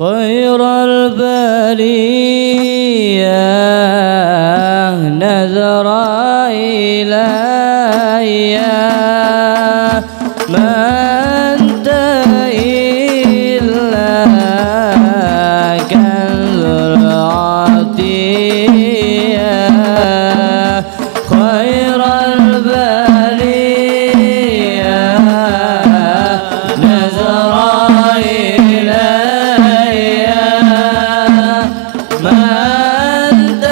خير البرية نذر إلي ما أنت إلا كنز العطية خير البرية نذر إلي ما أنت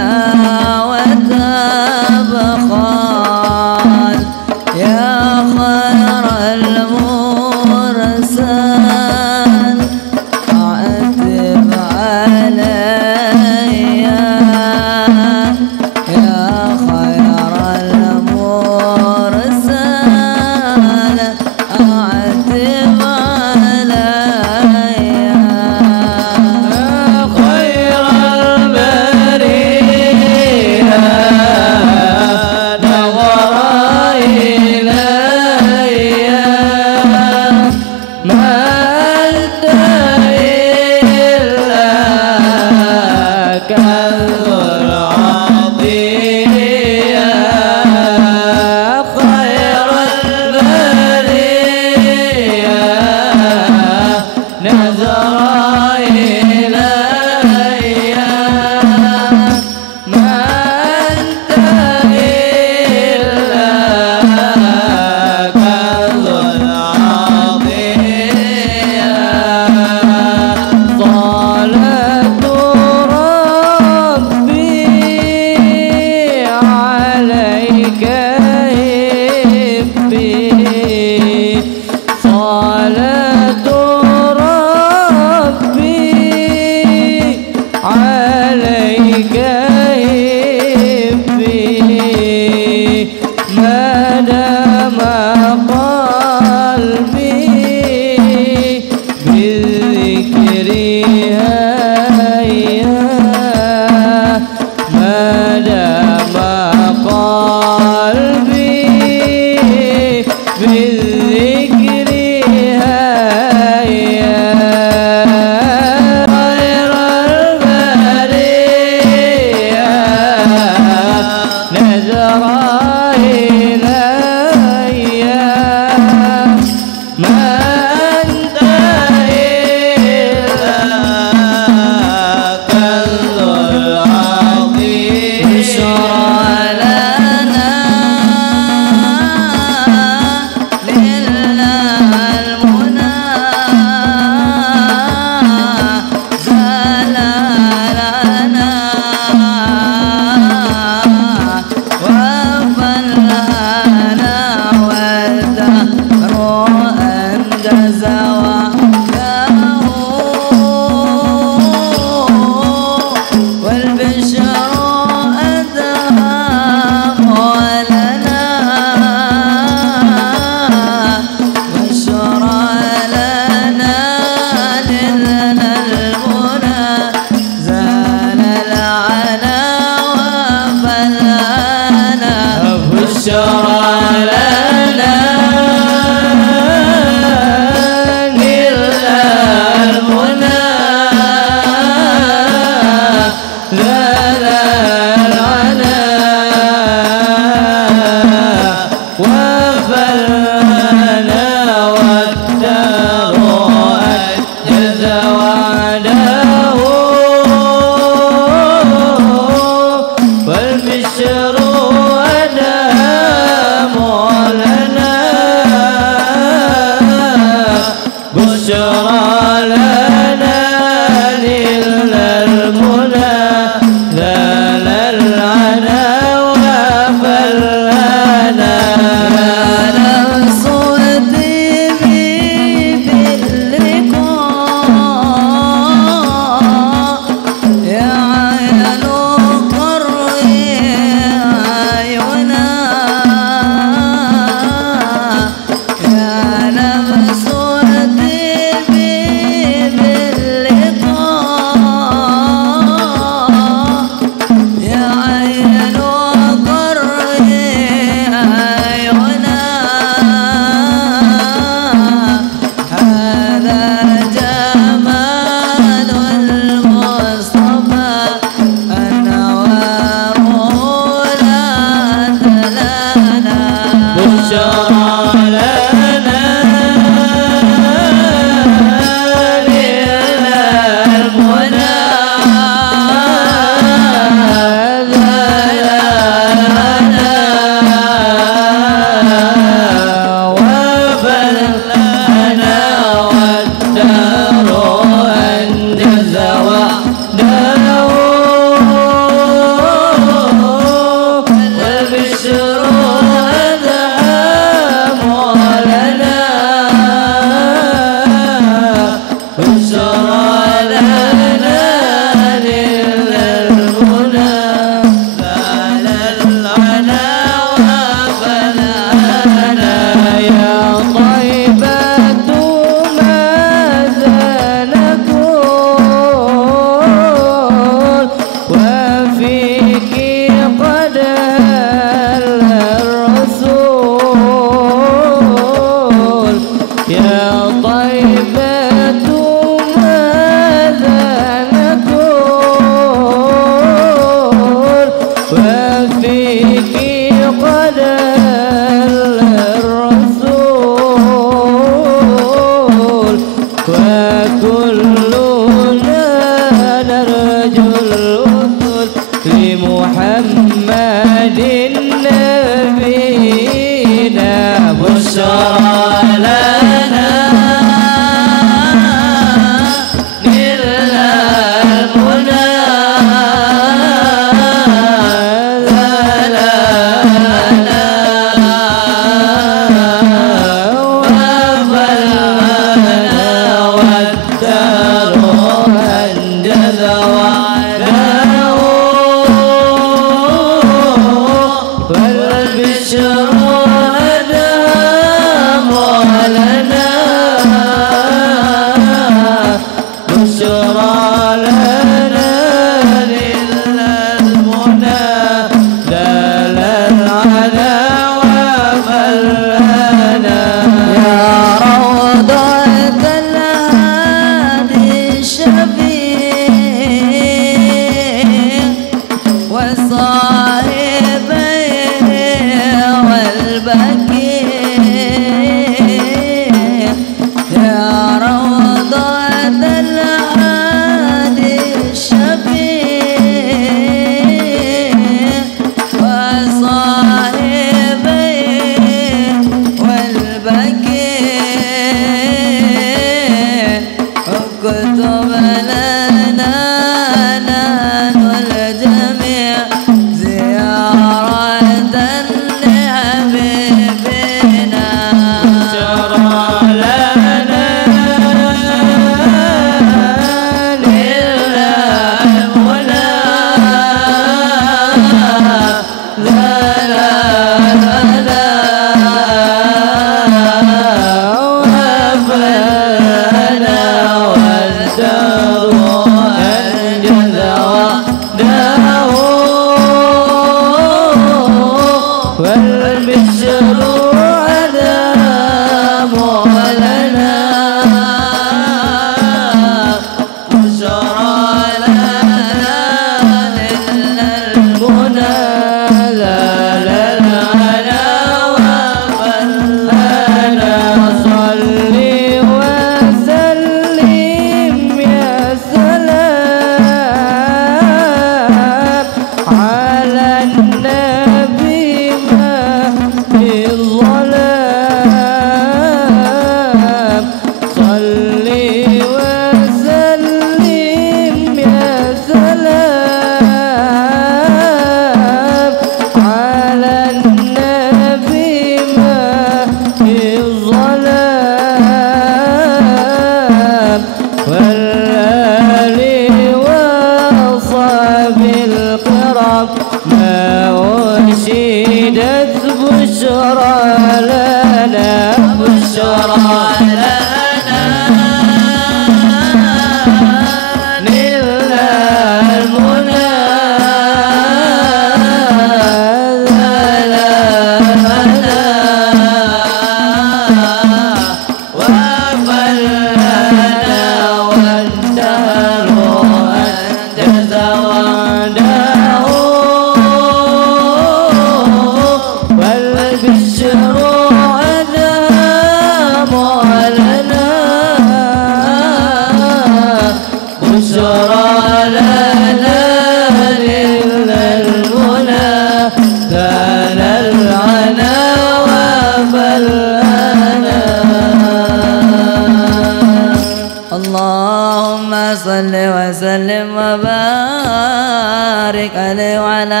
وبارك عليه وعلى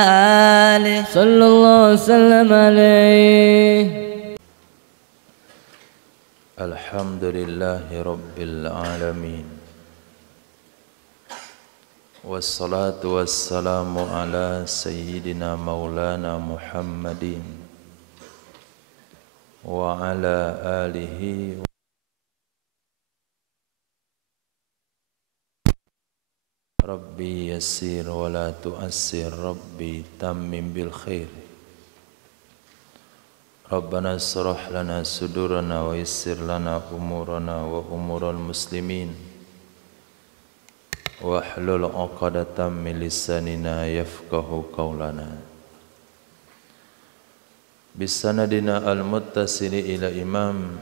آله صلى الله وسلم عليه. الحمد لله رب العالمين والصلاة والسلام على سيدنا مولانا محمد وعلى آله. ربي يسير ولا تؤسر ربي تمم بالخير. ربنا اشرح لنا صدورنا ويسر لنا أمورنا وأمور المسلمين واحلل عقدة من لساننا يفقه قولنا بسندنا المتصل إلى إمام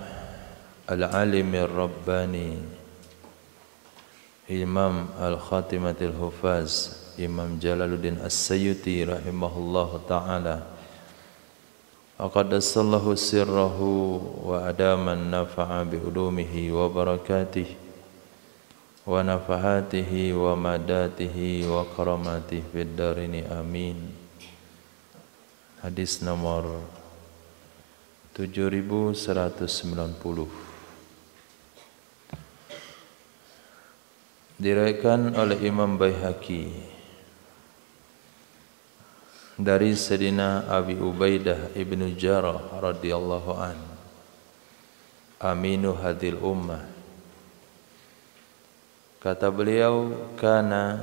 العالم الرباني إمام الخاتمة الحفاظ إمام جلال الدين السيوطي رحمه الله تعالى وقدس الله سره وأدام النفع بعلومه وبركاته ونفحاته ومداته وكراماته في الدارين آمين. Hadis nomor 7190 diriwayatkan oleh Imam Baihaqi dari Sayyidina Abi Ubaidah ibnu Jarrah radhiyallahu an, aminu hadil ummah. Kata beliau, kana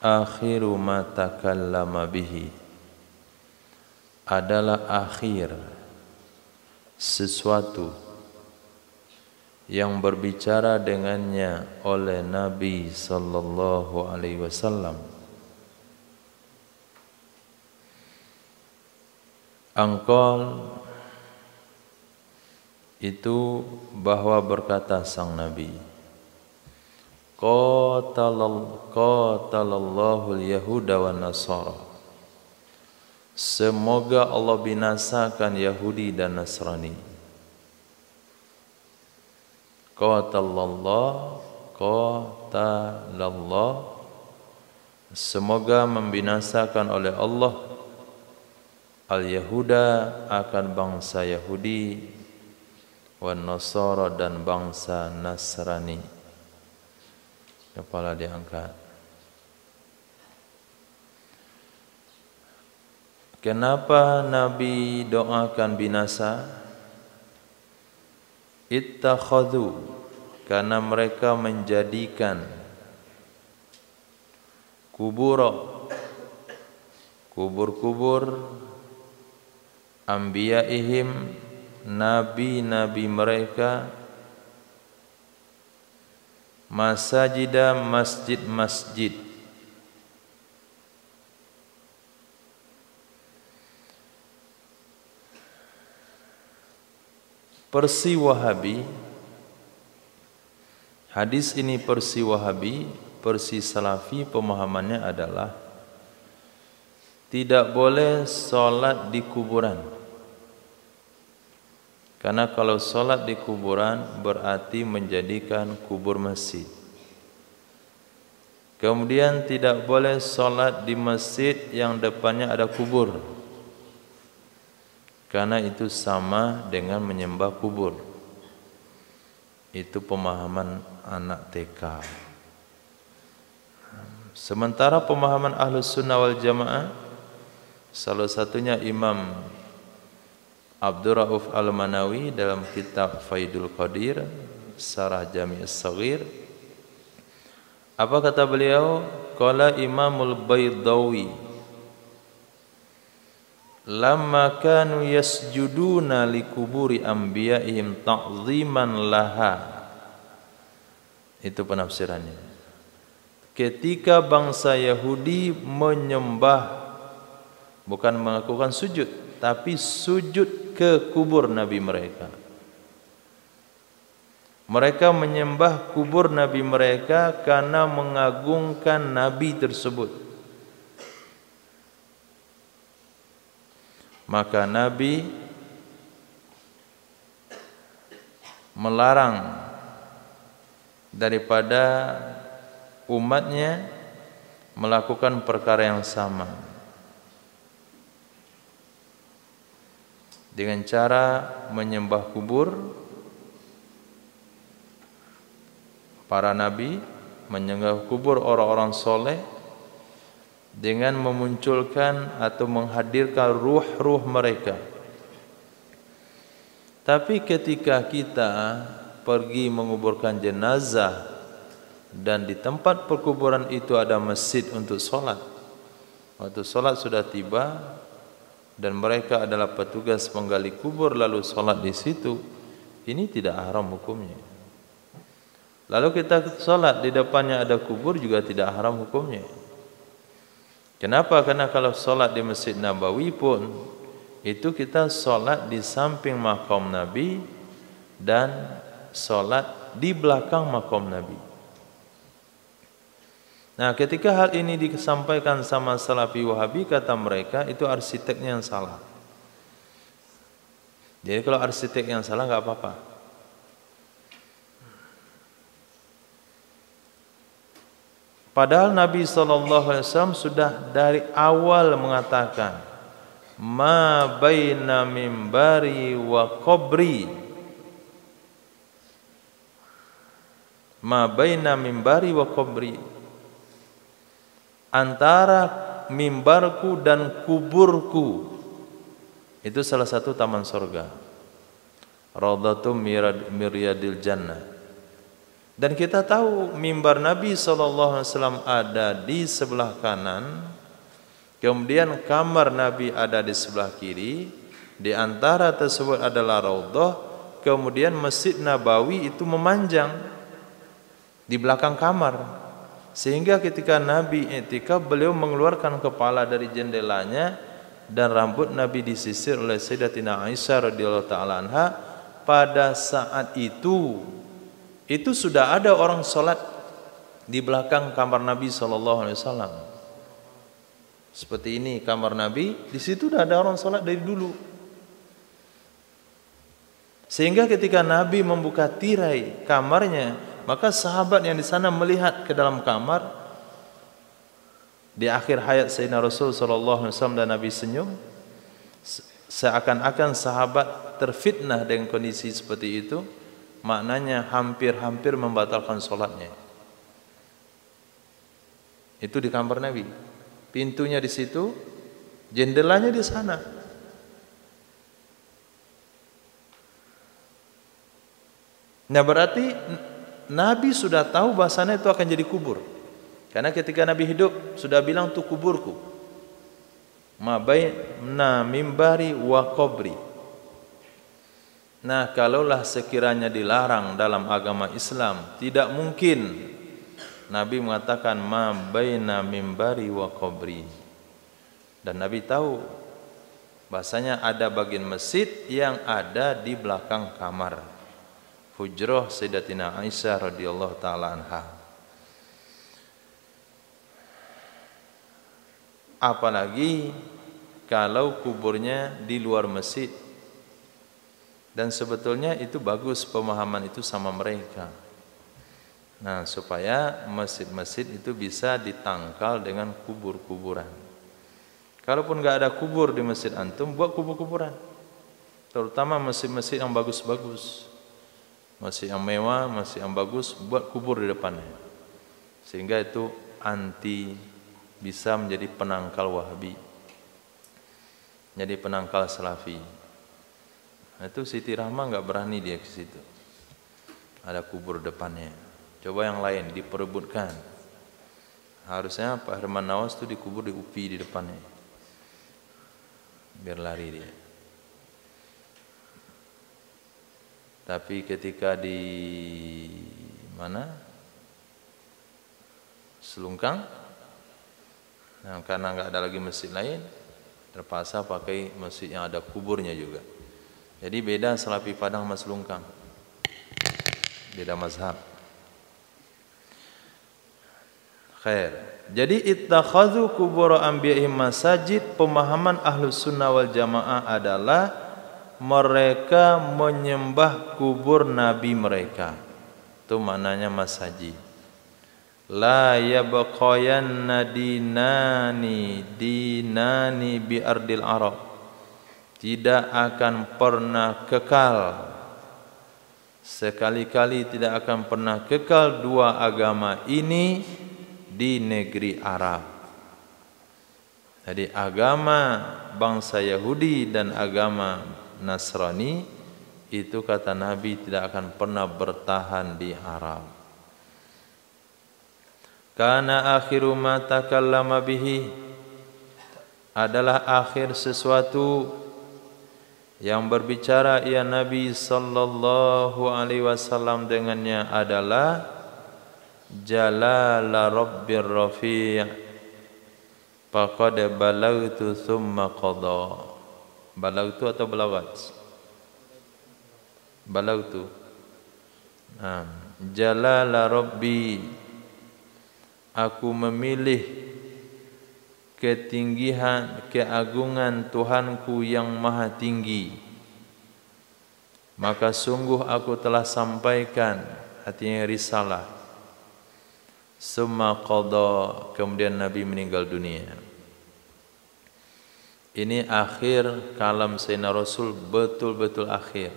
akhiru ma takallama bihi, adalah akhir sesuatu yang berbicara dengannya oleh Nabi sallallahu alaihi wasallam. Angkol itu bahwa berkata sang Nabi, qatalallahu al-yahuda wan nasara, semoga Allah binasakan Yahudi dan Nasrani. Qatalallah, semoga membinasakan oleh Allah al-Yahuda akan bangsa Yahudi, wan Nasara dan bangsa Nasrani. Kepala diangkat. Kenapa Nabi doakan binasa? Ittakhadhu, karena mereka menjadikan kubur-kubur anbiya'ihim, nabi-nabi mereka, masajida, masjid-masjid. Persi Wahabi, hadis ini persi Wahabi, persi Salafi pemahamannya adalah tidak boleh sholat di kuburan. Karena kalau sholat di kuburan berarti menjadikan kubur masjid. Kemudian tidak boleh sholat di masjid yang depannya ada kubur, karena itu sama dengan menyembah kubur. Itu pemahaman anak TK. Sementara pemahaman Ahlus Sunnah wal Jamaah, salah satunya Imam Abdul Rauf Al-Manawi dalam kitab Faidul Qadir Sarah Jami' As-Saghir, apa kata beliau? Qala Imamul Baydawi, lamma kanu yasjuduna likuburi anbiya'ihim ta'ziman laha. Itu penafsirannya. Ketika bangsa Yahudi menyembah, bukan melakukan sujud, tapi sujud ke kubur nabi mereka. Mereka menyembah kubur nabi mereka karena mengagungkan nabi tersebut. Maka Nabi melarang daripada umatnya melakukan perkara yang sama dengan cara menyembah kubur. Para nabi menyembah kubur orang-orang soleh dengan memunculkan atau menghadirkan ruh-ruh mereka. Tapi ketika kita pergi menguburkan jenazah dan di tempat perkuburan itu ada masjid untuk sholat, waktu sholat sudah tiba dan mereka adalah petugas penggali kubur lalu sholat di situ, ini tidak haram hukumnya. Lalu kita sholat di depannya ada kubur juga tidak haram hukumnya. Kenapa? Karena kalau sholat di Masjid Nabawi pun itu kita sholat di samping makam Nabi dan sholat di belakang makam Nabi. Nah, ketika hal ini disampaikan sama Salafi Wahabi, kata mereka itu arsiteknya yang salah. Jadi kalau arsitek yang salah nggak apa-apa. Padahal Nabi SAW sudah dari awal mengatakan, ma baina mimbari wa qabri, ma baina mimbari wa qabri, antara mimbarku dan kuburku itu salah satu taman surga, raudhatum miryadil jannah. Dan kita tahu mimbar Nabi SAW ada di sebelah kanan, kemudian kamar Nabi ada di sebelah kiri, di antara tersebut adalah raudhah, kemudian Masjid Nabawi itu memanjang di belakang kamar. Sehingga ketika Nabi i'tikaf, beliau mengeluarkan kepala dari jendelanya dan rambut Nabi disisir oleh Sayyidatina Aisyah radhiyallahu taala anha. Pada saat itu sudah ada orang sholat di belakang kamar Nabi SAW. Seperti ini kamar Nabi, di situ sudah ada orang sholat dari dulu. Sehingga ketika Nabi membuka tirai kamarnya, maka sahabat yang di sana melihat ke dalam kamar. Di akhir hayat Sayyidina Rasul SAW dan Nabi senyum, seakan-akan sahabat terfitnah dengan kondisi seperti itu. Maknanya hampir-hampir membatalkan sholatnya. Itu di kamar Nabi. Pintunya di situ, jendelanya di sana. Nah, berarti Nabi sudah tahu bahasanya itu akan jadi kubur. Karena ketika Nabi hidup sudah bilang itu kuburku. Ma baina mimbari wa qabri. Nah, kalaulah sekiranya dilarang dalam agama Islam, tidak mungkin Nabi mengatakan ma baina mimbari wa qabri. Dan Nabi tahu bahasanya ada bagian masjid yang ada di belakang kamar hujrah Sayyidatina Aisyah radhiyallahu taala anha. Apalagi kalau kuburnya di luar masjid. Dan sebetulnya itu bagus pemahaman itu sama mereka. Nah, supaya masjid-masjid itu bisa ditangkal dengan kubur-kuburan. Kalaupun nggak ada kubur di masjid antum, buat kubur-kuburan. Terutama masjid-masjid yang bagus-bagus, masjid yang mewah, masjid yang bagus, buat kubur di depannya. Sehingga itu bisa menjadi penangkal Wahabi, jadi penangkal Salafi. Nah, itu Siti Rahma nggak berani dia ke situ. Ada kubur depannya. Coba yang lain diperebutkan. Harusnya Pak Herman Nawas itu dikubur di UPI di depannya. Biar lari dia. Tapi ketika di mana? Selungkang. Nah, karena nggak ada lagi masjid lain, terpaksa pakai masjid yang ada kuburnya juga. Jadi beda Salafi Padang sama Selungkang. Beda mazhab. Khair. Jadi ittakhadhu kubur anbiya'ihim masajid, pemahaman Ahlus Sunnah wal Jamaah adalah mereka menyembah kubur nabi mereka. Itu maknanya masajid. la yabqayanna dinani bi ardil Arab, tidak akan pernah kekal, sekali-kali tidak akan pernah kekal dua agama ini di negeri Arab. Jadi agama bangsa Yahudi dan agama Nasrani itu kata Nabi tidak akan pernah bertahan di Arab. Karena akhiru ma takallama bihi, adalah akhir sesuatu yang berbicara ia Nabi sallallahu alaihi wasallam dengannya adalah jalala rabbir rafi', faqad balagtu thumma qada. Balagtu atau balagat? Balagtu. Jalala rabbi, aku memilih ketinggian, keagungan Tuhanku yang maha tinggi. Maka sungguh aku telah sampaikan, artinya risalah. Summa qada, kemudian Nabi meninggal dunia. Ini akhir kalam Sayyidina Rasul, betul-betul akhir.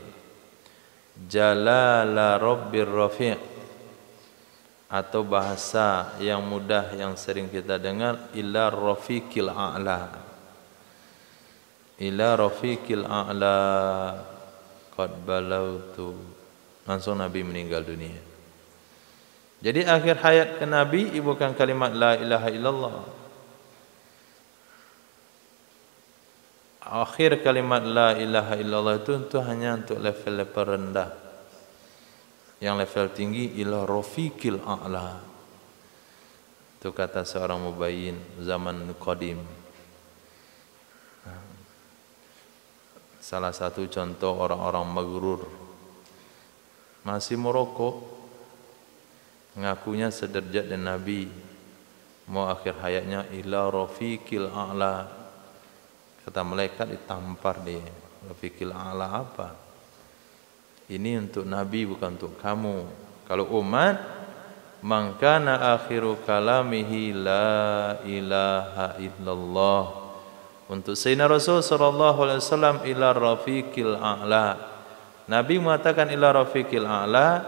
Jalala rabbir rafi', atau bahasa yang mudah yang sering kita dengar, ila rafiqil a'la. Ila rafiqil a'la qad balautu. Langsung Nabi meninggal dunia. Jadi akhir hayat ke Nabi bukan kalimat la ilaha illallah. Akhir kalimat la ilaha illallah itu hanya untuk level-level rendah. Yang level tinggi ila rafiqil a'la. Itu kata seorang mubayyin zaman qadim. Salah satu contoh orang-orang maghrur, masih merokok, ngakunya sederajat dengan Nabi, mau akhir hayatnya ila rafiqil a'la. Kata malaikat ditampar dia. Rafiqil a'la apa? Ini untuk Nabi, bukan untuk kamu. Kalau umat, man kana akhiru kalamihi la ilaha illallah. Untuk Sayyidina Rasul sallallahu alaihi wasallam ila rafiqil a'la. Nabi mengatakan ila rafiqil a'la,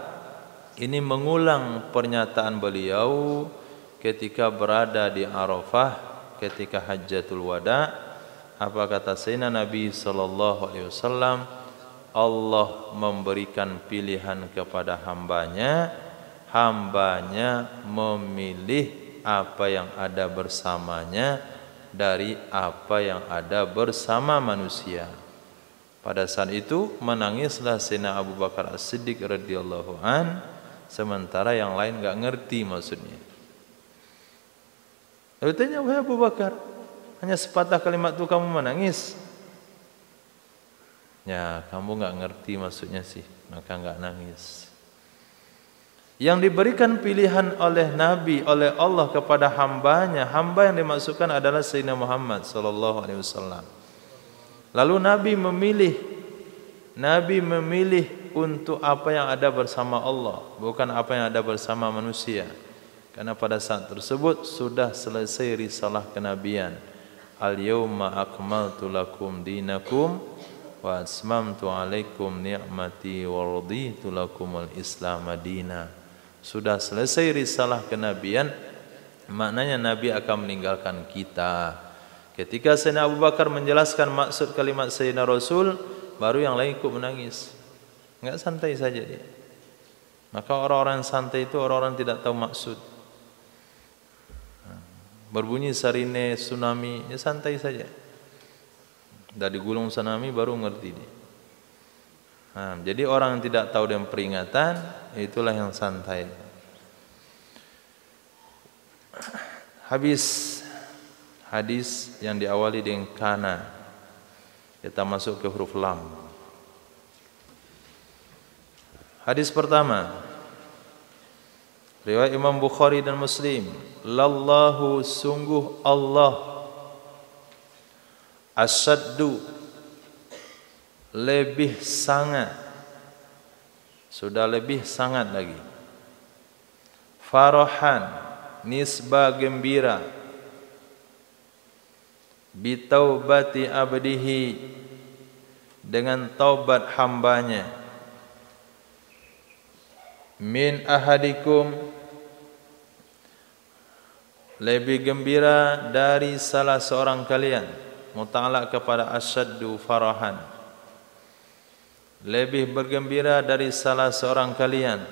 ini mengulang pernyataan beliau ketika berada di Arafah ketika Hajjatul Wada. Apa kata Sayyidina Nabi sallallahu alaihi wasallam? Allah memberikan pilihan kepada hambanya, hambanya memilih apa yang ada bersamanya dari apa yang ada bersama manusia. Pada saat itu menangislah Sayyidina Abu Bakar As-Siddiq radhiyallahu an, sementara yang lain enggak ngerti maksudnya. Lalu tanya, wahai Abu Bakar, hanya sepatah kalimat itu kamu menangis? Ya, kamu enggak ngerti maksudnya sih, maka enggak nangis. Yang diberikan pilihan oleh Nabi, oleh Allah kepada hambanya, hamba yang dimaksudkan adalah Sayyidina Muhammad sallallahu alaihi wasallam. Lalu Nabi memilih untuk apa yang ada bersama Allah, bukan apa yang ada bersama manusia. Karena pada saat tersebut sudah selesai risalah kenabian. Al-yawma akmaltu lakum dinakum wa asmamtu alaikum ni'mati wa raditu lakumul Islam madina. Sudah selesai risalah kenabian, maknanya Nabi akan meninggalkan kita. Ketika Sayyidina Abu Bakar menjelaskan maksud kalimat Sayyidina Rasul, baru yang lain ikut menangis. Enggak santai saja dia. Maka orang-orang santai itu orang-orang tidak tahu maksud. Berbunyi sarine tsunami, ya santai saja. Dari gulung tsunami baru ngerti dia. Jadi orang yang tidak tahu dengan peringatan, itulah yang santai. Habis hadis yang diawali dengan kana, kita masuk ke huruf lam. Hadis pertama, riwayat Imam Bukhari dan Muslim. Lallahu, sungguh Allah, asyaddu, lebih sangat, sudah lebih sangat lagi, farahan, nisbah gembira, bitaubati abdihi, dengan taubat hambanya, min ahadikum, lebih gembira dari salah seorang kalian, muta'alaq kepada asyaddu farahan, lebih bergembira dari salah seorang kalian,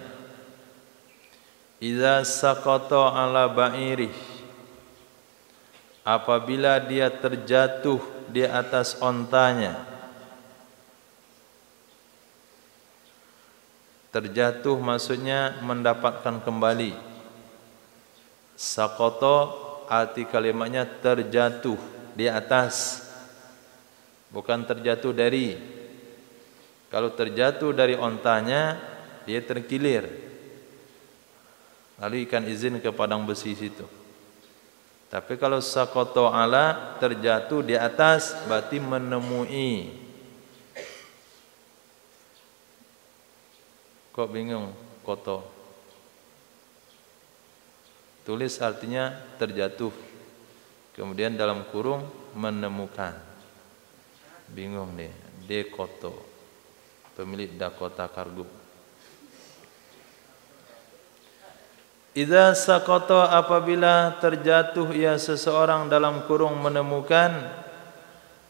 idza saqata ala ba'irih, apabila dia terjatuh di atas ontanya. Terjatuh maksudnya mendapatkan kembali. Saqata arti kalimatnya terjatuh di atas, bukan terjatuh dari. Kalau terjatuh dari ontanya, dia terkilir, lalu ikan izin ke padang besi situ. Tapi kalau saqata ala, terjatuh di atas, berarti menemui. Kok bingung? Koto. Tulis artinya terjatuh, kemudian dalam kurung menemukan. Bingung deh. Dekoto, pemilik Dakota Cargo. Idza saqata, apabila terjatuh ia seseorang dalam kurung menemukan,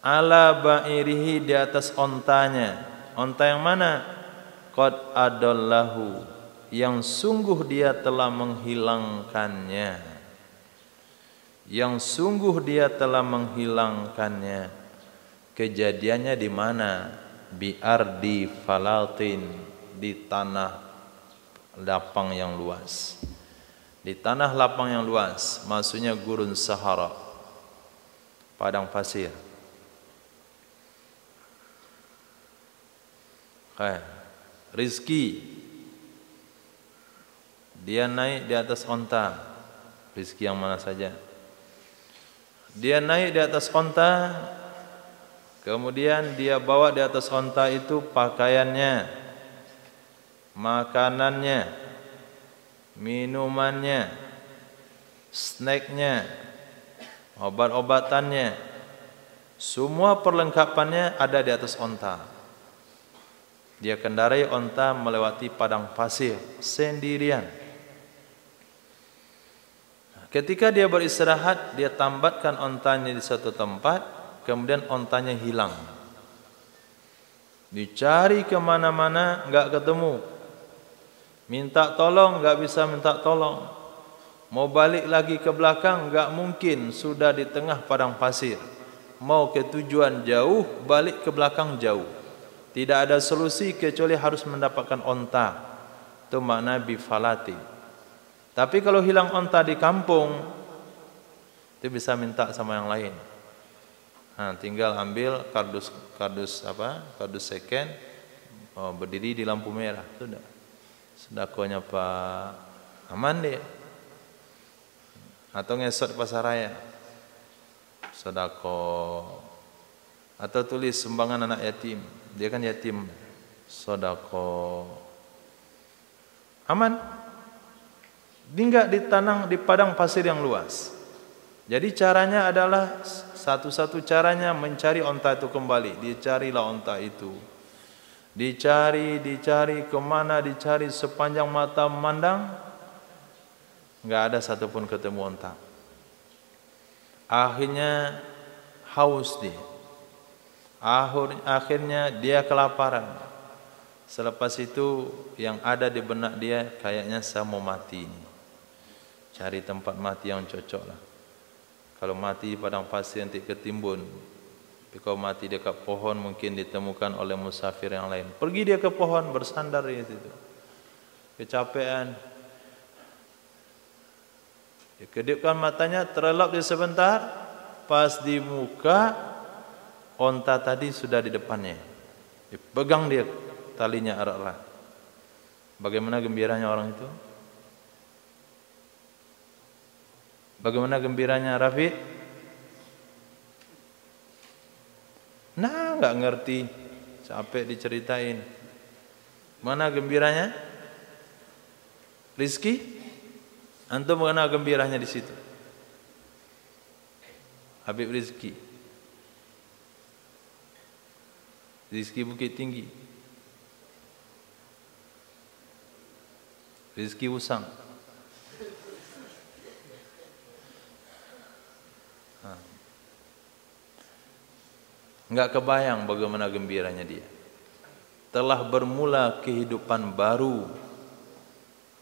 ala ba'irihi, di atas ontanya. Onta yang mana? Qad adallahu, yang sungguh dia telah menghilangkannya. Yang sungguh dia telah menghilangkannya. Kejadiannya di mana? Bi ardi falatin, di tanah lapang yang luas. Di tanah lapang yang luas, maksudnya gurun Sahara, padang pasir. Rizki, dia naik di atas onta. Rizki yang mana saja? Dia naik di atas onta, kemudian dia bawa di atas onta itu pakaiannya, makanannya, minumannya, snacknya, obat-obatannya, semua perlengkapannya ada di atas onta. Dia kendarai onta melewati padang pasir sendirian. Ketika dia beristirahat, dia tambatkan ontanya di satu tempat, kemudian ontanya hilang. Dicari kemana-mana, enggak ketemu. Minta tolong, enggak bisa minta tolong. Mau balik lagi ke belakang, enggak mungkin, sudah di tengah padang pasir. Mau ke tujuan jauh, balik ke belakang jauh. Tidak ada solusi kecuali harus mendapatkan onta. Itu makna bifalati. Tapi kalau hilang onta di kampung, itu bisa minta sama yang lain. Nah, tinggal ambil kardus second, berdiri di lampu merah, sudah. Sedakonya Pak Aman dia. Atau ngesot pasaraya, sedako. Atau tulis sumbangan anak yatim. Dia kan yatim, sodako. Aman. Dia ditanam di padang pasir yang luas. Jadi caranya adalah satu-satu caranya mencari onta itu kembali. Dicarilah onta itu. Dicari kemana, dicari sepanjang mata memandang, enggak ada satupun ketemu onta. Akhirnya haus dia. Akhirnya dia kelaparan. Selepas itu yang ada di benak dia, kayaknya saya mau mati ini. Cari tempat mati yang cocok lah. Kalau mati padang pasir nanti ketimbun. Tapi kalau mati dekat pohon mungkin ditemukan oleh musafir yang lain. Pergi dia ke pohon, bersandar di situ. Kecapean. Dia kedipkan matanya, terlelap dia sebentar. Pas di muka, onta tadi sudah di depannya. Dipegang dia talinya erat-erat. Bagaimana gembiranya orang itu? Bagaimana gembiranya Rafi? Nah, enggak ngerti. Sampai diceritain. Mana gembiranya? Rizki? Antum mengenal gembiranya di situ. Habib Rizki Bukit Tinggi, Rizki Usang. Enggak kebayang bagaimana gembiranya dia. Telah bermula kehidupan baru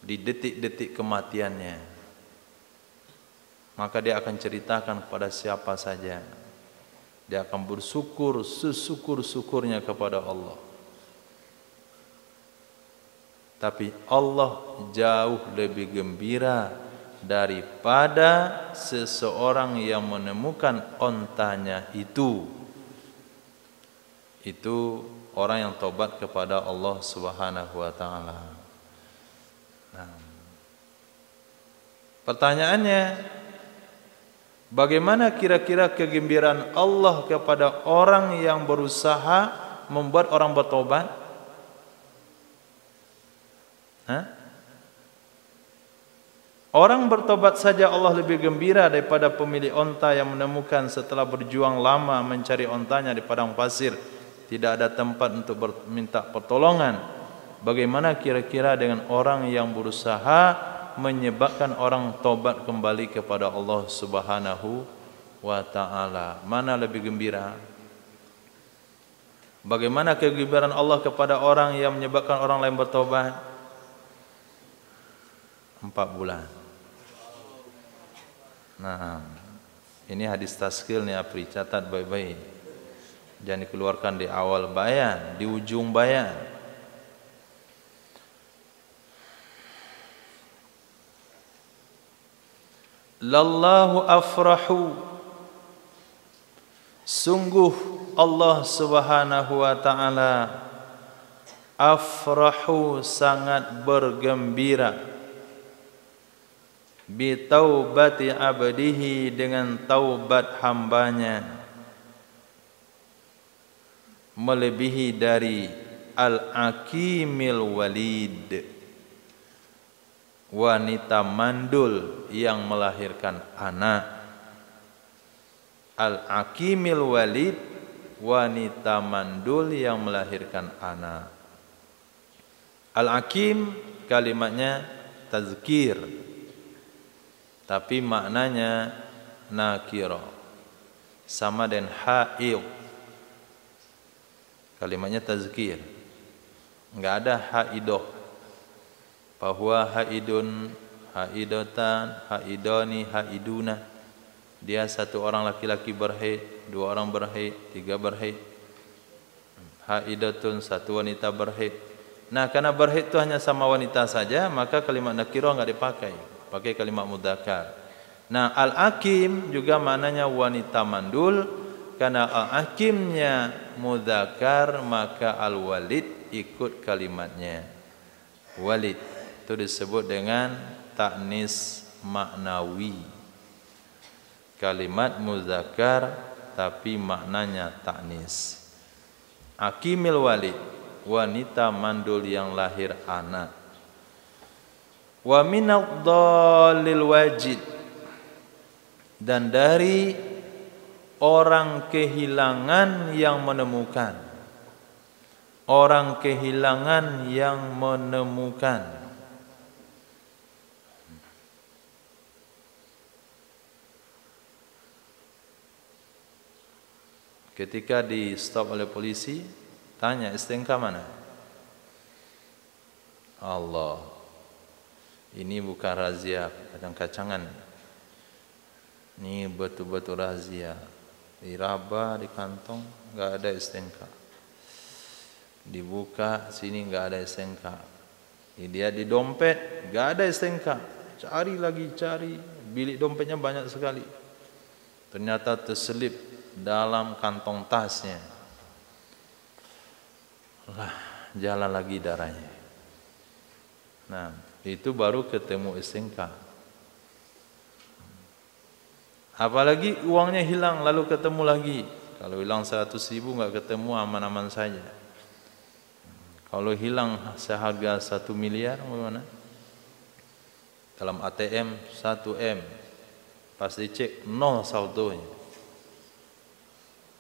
di detik-detik kematiannya. Maka dia akan ceritakan kepada siapa saja. Dia akan bersyukur sesyukur-syukurnya kepada Allah. Tapi Allah jauh lebih gembira daripada seseorang yang menemukan ontanya itu. Itu orang yang tobat kepada Allah Subhanahu wa taala. Nah, pertanyaannya, bagaimana kira-kira kegembiraan Allah kepada orang yang berusaha membuat orang bertobat? Orang bertobat saja Allah lebih gembira daripada pemilik onta yang menemukan setelah berjuang lama mencari ontanya di padang pasir, tidak ada tempat untuk minta pertolongan. Bagaimana kira-kira dengan orang yang berusaha menyebabkan orang tobat kembali kepada Allah Subhanahu wa taala? Mana lebih gembira? Bagaimana kegembiraan Allah kepada orang yang menyebabkan orang lain bertobat? 4 bulan. Nah, ini hadis taskil nih, Apri, catat baik-baik. Jangan dikeluarkan di awal bayan, di ujung bayan. Lallahu afrahu, sungguh Allah Subhanahu wa taala afrahu, sangat bergembira, bi taubati abdihi, dengan taubat hambanya, melebihi dari al-akimil walid, wanita mandul yang melahirkan anak. Al-akimil walid, wanita mandul yang melahirkan anak. Al-akim kalimatnya tazkir, tapi maknanya nakira, sama dengan haid. Kalimatnya tazkir, enggak ada haidoh, bahwa haidun, haidatan, haidani, haiduna. Dia satu orang laki-laki berhaid, 2 orang berhaid, 3 berhaid. Haidatun, satu wanita berhaid. Nah, karena berhaid itu hanya sama wanita saja, maka kalimat nakira enggak dipakai, pakai kalimat mudzakkar. Nah, al-akim juga maknanya wanita mandul. Karena al-akimnya mudzakkar, maka al-walid ikut kalimatnya. Walid itu disebut dengan ta'nis maknawi. Kalimat mudzakkar tapi maknanya ta'nis. Akimil walid, wanita mandul yang lahir anak. Wa minadh dhalil wajid, dan dari orang kehilangan yang menemukan. Orang kehilangan yang menemukan. Ketika di stop oleh polisi, tanya STNK mana? Allah, ini bukan razia kacang-kacangan, ini betul-betul razia. Diraba di kantong nggak ada STNK, dibuka sini nggak ada STNK, dia di dompet nggak ada STNK, cari lagi, cari bilik dompetnya banyak sekali, ternyata terselip dalam kantong tasnya. Lah, jalan lagi darahnya. Nah, itu baru ketemu STNK. Apalagi uangnya hilang lalu ketemu lagi. Kalau hilang 100.000 enggak ketemu, aman-aman saja. Kalau hilang seharga 1 miliar bagaimana? Dalam ATM 1 M, pas dicek 0 saldonya.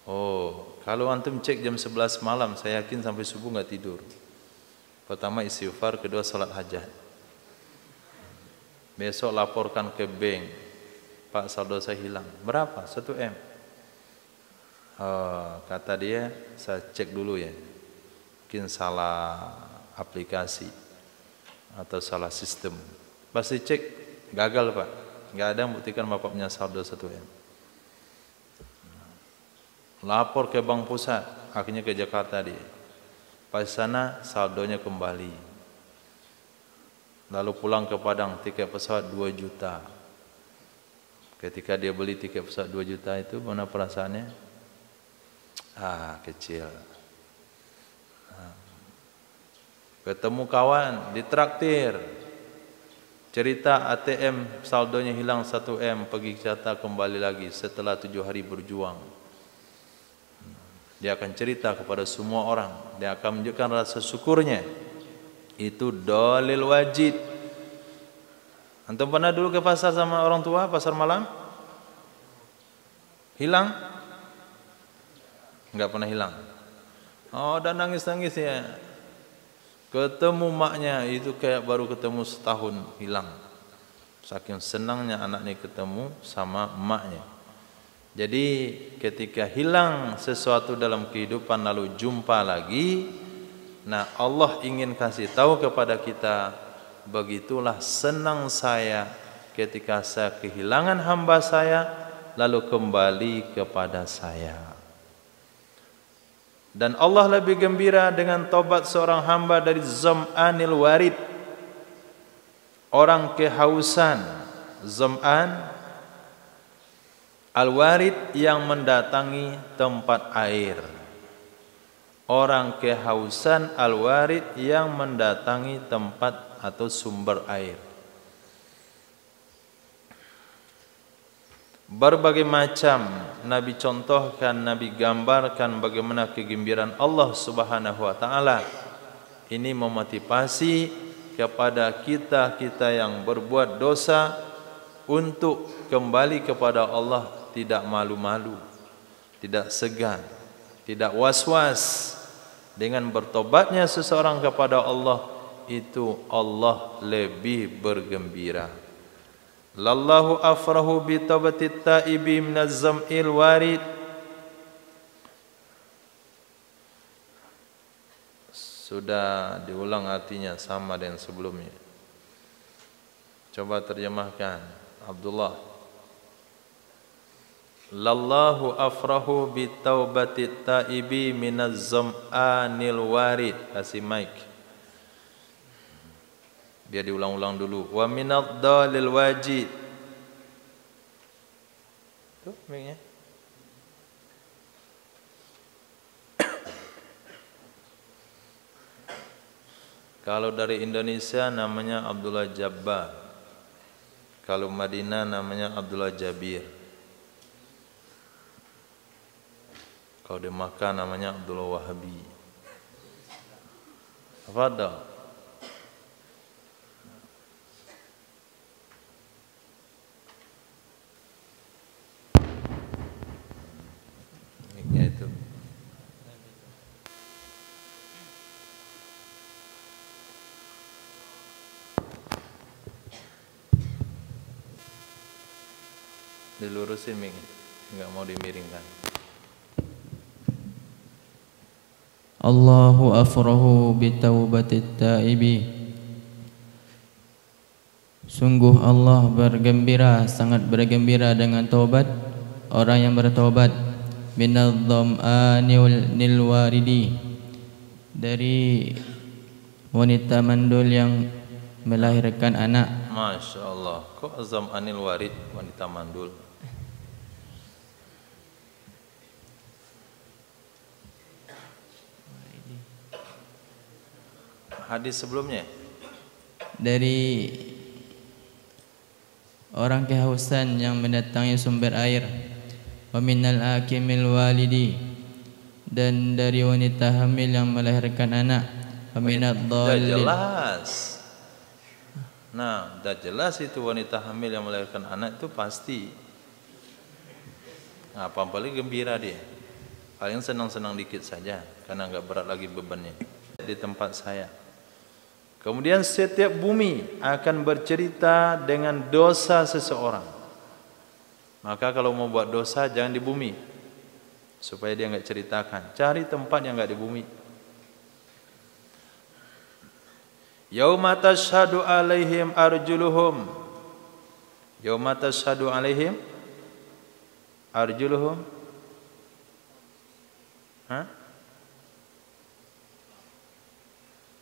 Oh, kalau antum cek jam 11 malam, saya yakin sampai subuh nggak tidur. Pertama istighfar, kedua salat hajat. Besok laporkan ke bank, Pak saldo saya hilang. Berapa? 1 M. Oh, kata dia, saya cek dulu ya. Mungkin salah aplikasi atau salah sistem. Pasti cek, gagal Pak. Nggak ada yang buktikan Bapak punya saldo 1 M. Lapor ke Bank Pusat, akhirnya ke Jakarta dia. Pas sana saldonya kembali. Lalu pulang ke Padang, tiket pesawat 2 juta. Ketika dia beli tiket pesawat 2 juta itu, mana perasaannya? Kecil. Ketemu kawan, ditraktir. Cerita ATM saldonya hilang 1 M, pergi catat kembali lagi setelah 7 hari berjuang. Dia akan cerita kepada semua orang. Dia akan menunjukkan rasa syukurnya. Itu dalil wajib. Antum pernah dulu ke pasar sama orang tua, pasar malam? Hilang? Enggak pernah hilang. Oh, dan nangis-nangis ya. Ketemu maknya itu kayak baru ketemu setahun hilang. Saking senangnya anaknya ketemu sama emaknya. Jadi ketika hilang sesuatu dalam kehidupan lalu jumpa lagi, nah Allah ingin kasih tahu kepada kita, begitulah senang saya ketika saya kehilangan hamba saya lalu kembali kepada saya. Dan Allah lebih gembira dengan taubat seorang hamba dari zam'anil warid, orang kehausan. Zam'an al-warid yang mendatangi tempat air. Orang kehausan al-warid yang mendatangi tempat atau sumber air. Berbagai macam Nabi contohkan, Nabi gambarkan bagaimana kegembiraan Allah Subhanahu wa taala. Ini memotivasi kepada kita yang berbuat dosa untuk kembali kepada Allah, tidak malu-malu, tidak segan, tidak was-was. Dengan bertobatnya seseorang kepada Allah, itu Allah lebih bergembira. Lallahu afrahu bi taubatit taibi minaz zam'il warid. Sudah diulang artinya sama dengan sebelumnya. Coba terjemahkan Abdullah. Lallahu afrahu bi taubatit taibi minaz zam'anil warid. Kasih mic. Biar diulang-ulang dulu. Wa minad dalil wajid. Tuh mic-nya. Kalau dari Indonesia namanya Abdullah Jabbar. Kalau Madinah namanya Abdullah Jabir. Kalau di Makkah namanya Abdullah Wahabi. Tafadhal. Mic-nya itu. Dilurusin mic-nya, enggak mau dimiringkan. Allahu afrahu bitaubatit taibi. Sungguh Allah bergembira, sangat bergembira dengan taubat orang yang bertaubat. Minadh dham'anil waridi, dari wanita mandul yang melahirkan anak. Masya Allah. Kok zam'anil warid, wanita mandul? Hadis sebelumnya dari orang kehausan yang mendatangi sumber air. Wa minal akimil walidi, dan dari wanita hamil yang melahirkan anak. Wa minad dhalil. jelas. Nah, dah jelas itu wanita hamil yang melahirkan anak itu pasti. Nah, paling gembira dia. Paling senang-senang dikit saja karena enggak berat lagi bebannya. Di tempat saya. Kemudian setiap bumi akan bercerita dengan dosa seseorang. Maka kalau mau buat dosa jangan di bumi. Supaya dia enggak ceritakan. Cari tempat yang enggak di bumi. Yauma tashhadu alaihim arjuluhum. Yauma tashhadu alaihim arjuluhum. Hah?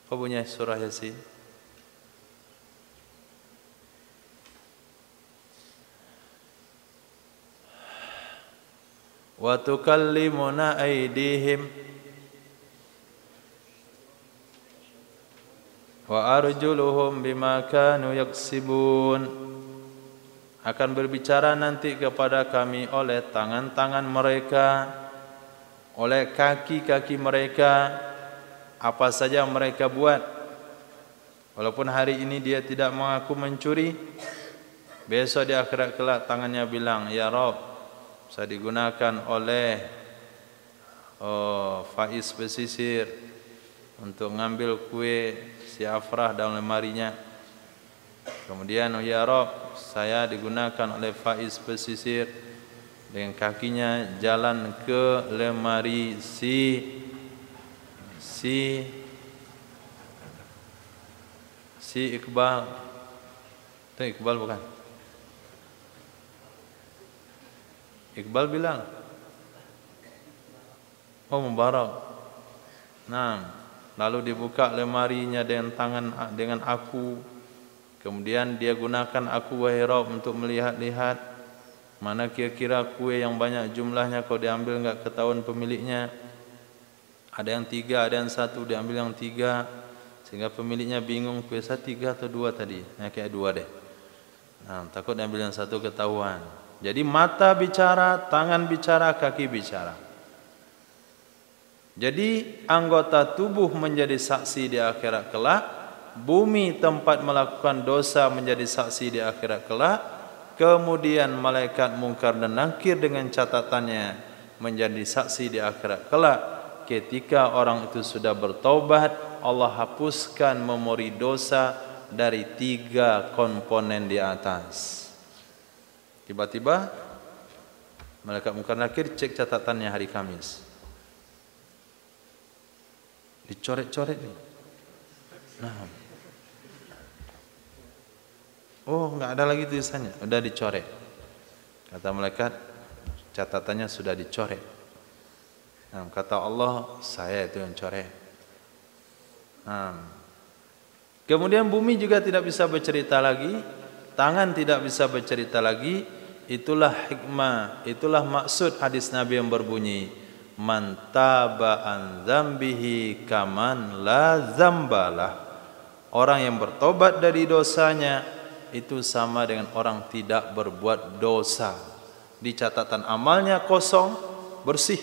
Apa bunyi surah Yasin? Wa tukallimuna aydihim wa arjuluhum bima kanu yaksibun. Akan berbicara nanti kepada kami oleh tangan-tangan mereka, oleh kaki-kaki mereka, apa saja mereka buat. Walaupun hari ini dia tidak mengaku mencuri, besok di akhirat kelak tangannya bilang, ya Rabb, saya digunakan oleh Faiz pesisir untuk ngambil kue si Afrah dalam lemarinya. Kemudian ya Rabb, saya digunakan oleh Faiz pesisir dengan kakinya jalan ke lemari si Iqbal. Itu Iqbal bukan? Iqbal bilang, oh Mubarak. Nah, lalu dibuka lemarinya dengan aku. Kemudian dia gunakan aku wahai Rabb untuk melihat-lihat mana kira-kira kue yang banyak jumlahnya kalau diambil enggak ketahuan pemiliknya. Ada yang 3, ada yang 1, diambil yang 3. Sehingga pemiliknya bingung, kue saya 3 atau 2 tadi. Nah, kayak 2 deh. Nah, takut diambil yang 1 ketahuan. Jadi mata bicara, tangan bicara, kaki bicara. Jadi anggota tubuh menjadi saksi di akhirat kelak, bumi tempat melakukan dosa menjadi saksi di akhirat kelak, kemudian malaikat mungkar dan nakir dengan catatannya menjadi saksi di akhirat kelak. Ketika orang itu sudah bertaubat, Allah hapuskan memori dosa dari 3 komponen di atas. Tiba-tiba malaikat mungkar nakir cek catatannya hari Kamis. Dicoret-coret nih. Nah. Oh, enggak ada lagi tulisannya, udah dicoret. Kata malaikat, catatannya sudah dicoret. Nah, kata Allah, saya itu yang coret. Nah. Kemudian bumi juga tidak bisa bercerita lagi, tangan tidak bisa bercerita lagi. Itulah hikmah, itulah maksud hadis Nabi yang berbunyi, man taba an dzambihi kaman la dzambalah. Orang yang bertobat dari dosanya itu sama dengan orang tidak berbuat dosa. Di catatan amalnya kosong, bersih.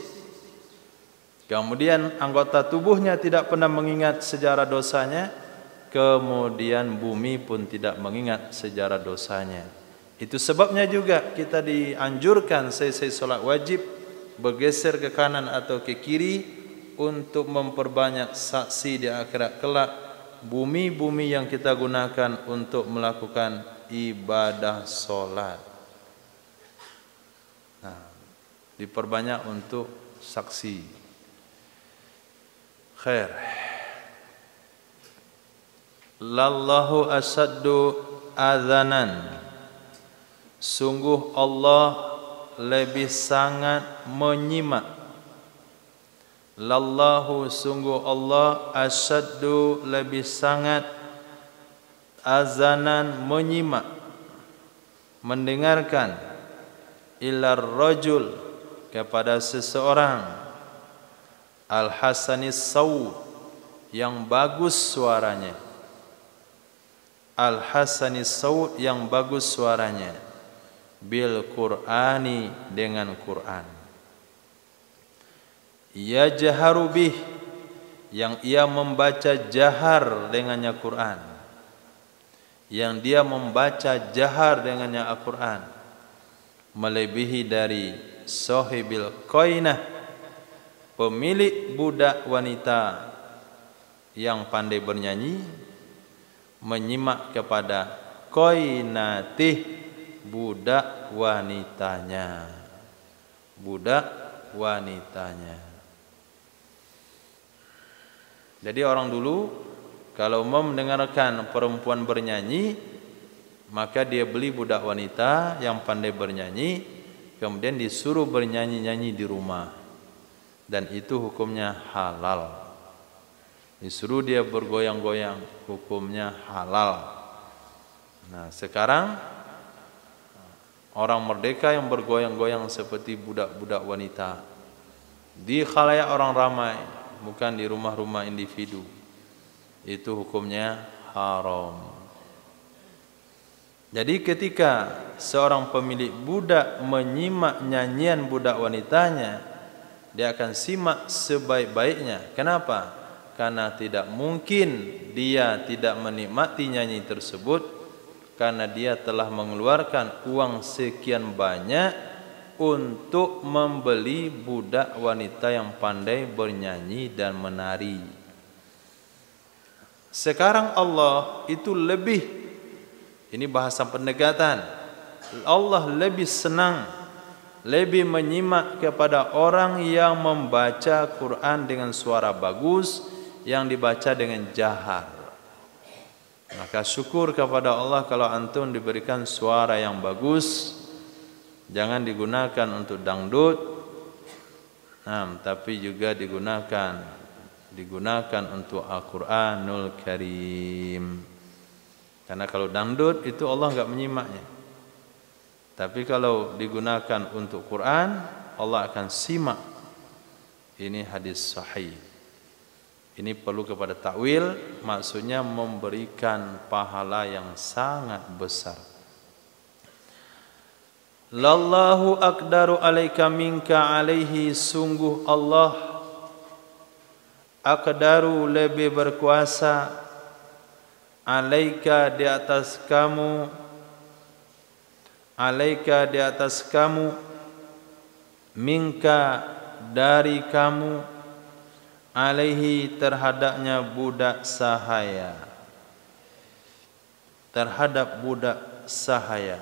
Kemudian anggota tubuhnya tidak pernah mengingat sejarah dosanya. Kemudian bumi pun tidak mengingat sejarah dosanya. Itu sebabnya juga kita dianjurkan selesai solat wajib bergeser ke kanan atau ke kiri untuk memperbanyak saksi di akhirat kelak. Bumi-bumi yang kita gunakan untuk melakukan ibadah solat. Nah, diperbanyak untuk saksi. Khair. Lallahu asaddu adzanan. Sungguh Allah lebih sangat menyimak. Lallahu, sungguh Allah, asaddu, lebih sangat, azanan, menyimak, mendengarkan, ilar rajul, kepada seseorang, al-hasanis saw, yang bagus suaranya, al-hasanis saw, yang bagus suaranya, bil Qur'ani, dengan Qur'an. Yajharu bih, yang ia membaca jahar dengannya Qur'an. yang dia membaca jahar dengannya Al-Quran melebihi dari sahibil qainah, pemilik budak wanita yang pandai bernyanyi, menyimak kepada qainatih, budak wanitanya. Budak wanitanya. Jadi orang dulu kalau mau mendengarkan perempuan bernyanyi, maka dia beli budak wanita yang pandai bernyanyi, kemudian disuruh bernyanyi-nyanyi di rumah. Dan itu hukumnya halal. Disuruh dia bergoyang-goyang, hukumnya halal. Nah, sekarang orang merdeka yang bergoyang-goyang seperti budak-budak wanita di khalayak orang ramai, bukan di rumah-rumah individu, itu hukumnya haram. Jadi ketika seorang pemilik budak menyimak nyanyian budak wanitanya, dia akan simak sebaik-baiknya. Kenapa? Karena tidak mungkin dia tidak menikmati nyanyi tersebut, karena dia telah mengeluarkan uang sekian banyak untuk membeli budak wanita yang pandai bernyanyi dan menari. Sekarang Allah itu lebih, ini bahasa pendekatan, Allah lebih senang, lebih menyimak kepada orang yang membaca Quran dengan suara bagus, yang dibaca dengan jahar. Maka syukur kepada Allah kalau antum diberikan suara yang bagus. Jangan digunakan untuk dangdut, tapi juga digunakan untuk Al-Quranul Karim. Karena kalau dangdut itu Allah enggak menyimaknya. Tapi kalau digunakan untuk Quran, Allah akan simak. Ini hadis sahih. Ini perlu kepada takwil, maksudnya memberikan pahala yang sangat besar. Lallahu aqdaru alaika minka alaihi, sungguh Allah aqdaru lebih berkuasa, alaika di atas kamu, alaika di atas kamu, minka dari kamu, alaihi terhadapnya budak sahaya, terhadap budak sahaya.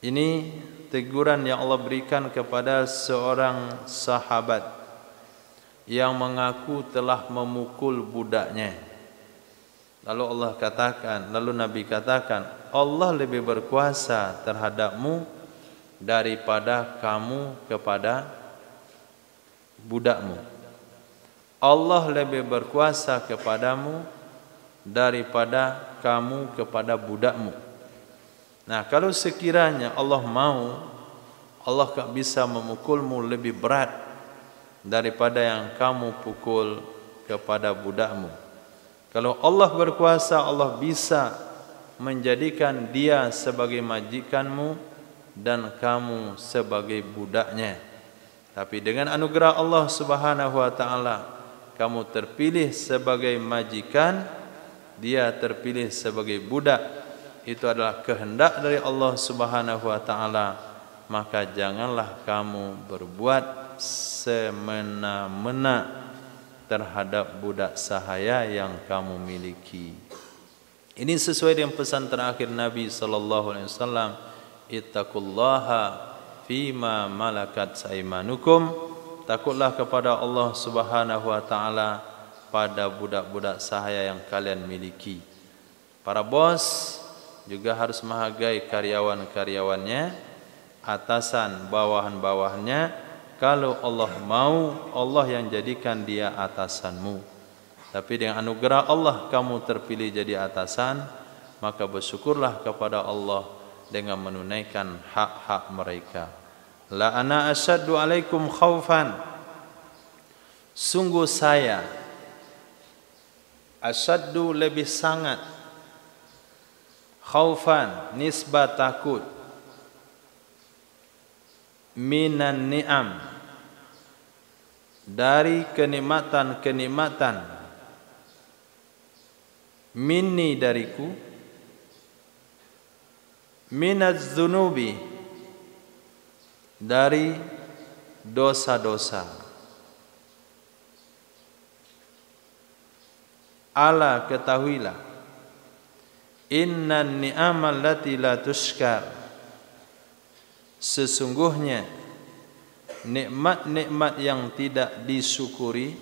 Ini teguran yang Allah berikan kepada seorang sahabat yang mengaku telah memukul budaknya. Lalu Nabi katakan, Allah lebih berkuasa terhadapmu daripada kamu kepada budakmu. Allah lebih berkuasa kepadamu daripada kamu kepada budakmu. Nah, kalau sekiranya Allah mau, Allah bisa memukulmu lebih berat daripada yang kamu pukul kepada budakmu. Kalau Allah berkuasa, Allah bisa menjadikan dia sebagai majikanmu dan kamu sebagai budaknya. Tapi dengan anugerah Allah Subhanahu wa taala, kamu terpilih sebagai majikan, dia terpilih sebagai budak. Itu adalah kehendak dari Allah Subhanahu wa taala. Maka janganlah kamu berbuat semena-mena terhadap budak sahaya yang kamu miliki. Ini sesuai dengan pesan terakhir Nabi sallallahu alaihi wasallam, ittaqullaha fima malakat aimanukum, takutlah kepada Allah Subhanahu wa taala pada budak-budak sahaya yang kalian miliki. Para bos juga harus menghargai karyawan-karyawannya, atasan bawahan-bawahannya. Kalau Allah mau, Allah yang jadikan dia atasanmu. Tapi dengan anugerah Allah kamu terpilih jadi atasan, maka bersyukurlah kepada Allah dengan menunaikan hak-hak mereka. La ana asyaddu alaikum khaufan, sungguh saya, asyaddu lebih sangat, khaufan nisbah takut, minan ni'am dari kenikmatan-kenikmatan, minni dariku, minaz zunubi dari dosa-dosa. Ala ketahuilah, innan ni'amal lati la tuskar, sesungguhnya nikmat-nikmat yang tidak disyukuri,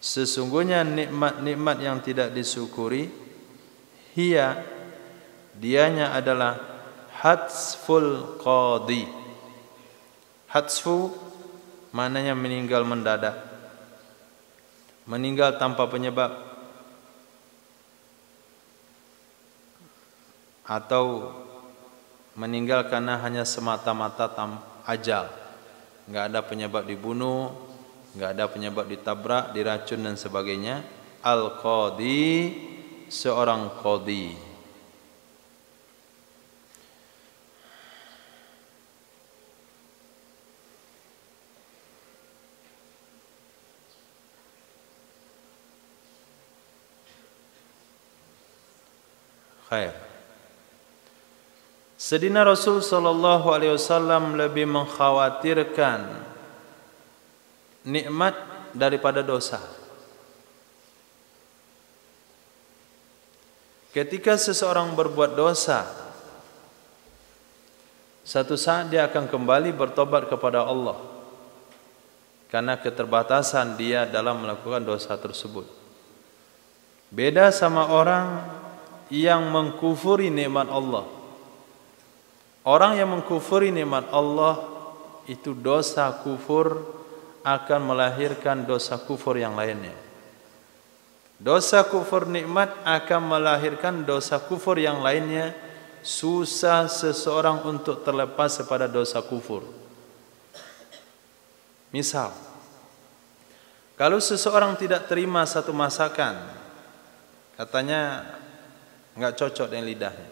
sesungguhnya nikmat-nikmat yang tidak disyukuri, hiya dianya adalah hatsful qadi. Hatsfu maknanya meninggal mendadak, meninggal tanpa penyebab, atau meninggal karena hanya semata-mata ajal, nggak ada penyebab dibunuh, nggak ada penyebab ditabrak, diracun dan sebagainya. Al-qadi, seorang qadi. Khair. Sedina Rasul sallallahu alaihi wasallam lebih mengkhawatirkan nikmat daripada dosa. Ketika seseorang berbuat dosa, satu saat dia akan kembali bertobat kepada Allah karena keterbatasan dia dalam melakukan dosa tersebut. Beda sama orang yang mengkufuri nikmat Allah. Orang yang mengkufuri nikmat Allah, itu dosa kufur akan melahirkan dosa kufur yang lainnya. Dosa kufur nikmat akan melahirkan dosa kufur yang lainnya. Susah seseorang untuk terlepas daripada dosa kufur. Misal, kalau seseorang tidak terima satu masakan, katanya enggak cocok dengan lidahnya,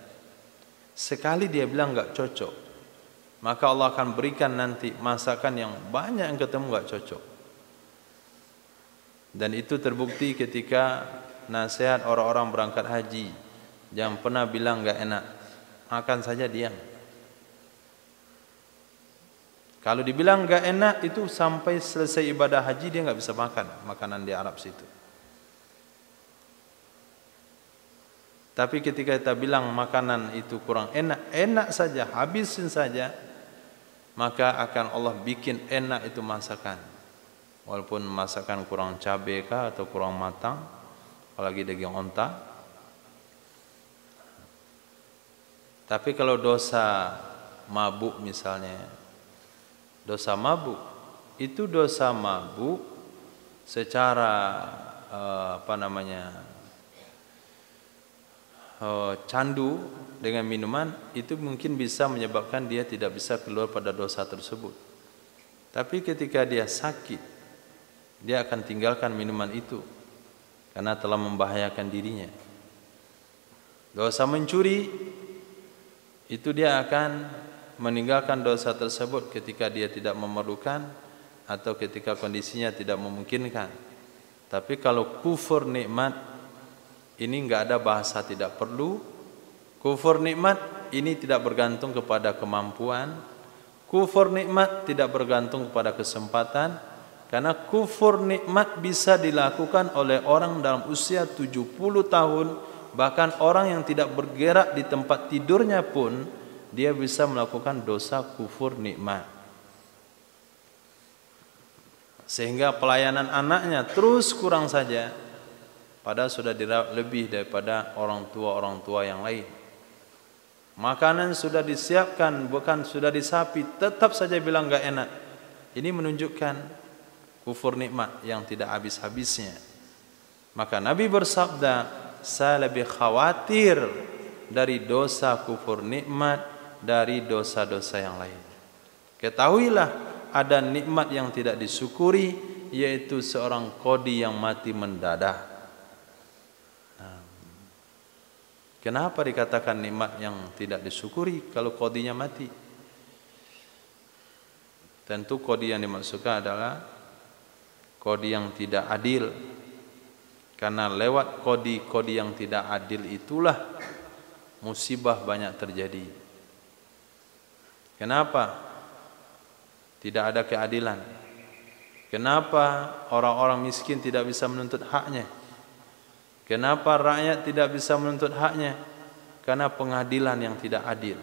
sekali dia bilang enggak cocok, maka Allah akan berikan nanti masakan yang banyak yang ketemu enggak cocok. Dan itu terbukti ketika nasihat orang-orang berangkat haji, jangan pernah bilang enggak enak, makan saja diam. Kalau dibilang enggak enak, itu sampai selesai ibadah haji dia enggak bisa makan makanan di Arab situ. Tapi ketika kita bilang makanan itu kurang enak, enak saja, habisin saja, maka akan Allah bikin enak itu masakan. Walaupun masakan kurang cabai kah atau kurang matang, apalagi daging onta. Tapi kalau dosa mabuk misalnya, dosa mabuk, itu dosa mabuk secara candu dengan minuman, itu mungkin bisa menyebabkan dia tidak bisa keluar pada dosa tersebut. Tapi ketika dia sakit, dia akan tinggalkan minuman itu karena telah membahayakan dirinya. Dosa mencuri, itu dia akan meninggalkan dosa tersebut ketika dia tidak memerlukan atau ketika kondisinya tidak memungkinkan. Tapi kalau kufur nikmat, ini enggak ada bahasa tidak perlu. Kufur nikmat ini tidak bergantung kepada kemampuan. Kufur nikmat tidak bergantung kepada kesempatan. Karena kufur nikmat bisa dilakukan oleh orang dalam usia 70 tahun. Bahkan orang yang tidak bergerak di tempat tidurnya pun, dia bisa melakukan dosa kufur nikmat. Sehingga pelayanan anaknya terus kurang saja, padahal sudah dirawat lebih daripada orang tua yang lain. Makanan sudah disiapkan, bukan sudah disapi, tetap saja bilang enggak enak. Ini menunjukkan kufur nikmat yang tidak habis-habisnya. Maka Nabi bersabda, saya lebih khawatir dari dosa kufur nikmat dari dosa-dosa yang lain. Ketahuilah, ada nikmat yang tidak disyukuri, yaitu seorang qadi yang mati mendadak. Kenapa dikatakan nikmat yang tidak disyukuri kalau qadinya mati? Tentu qadi yang dimaksudkan adalah qadi yang tidak adil, Karena lewat kodi-kodi yang tidak adil itulah musibah banyak terjadi. Kenapa? Tidak ada keadilan. Kenapa orang-orang miskin tidak bisa menuntut haknya? Kenapa rakyat tidak bisa menuntut haknya? Karena pengadilan yang tidak adil.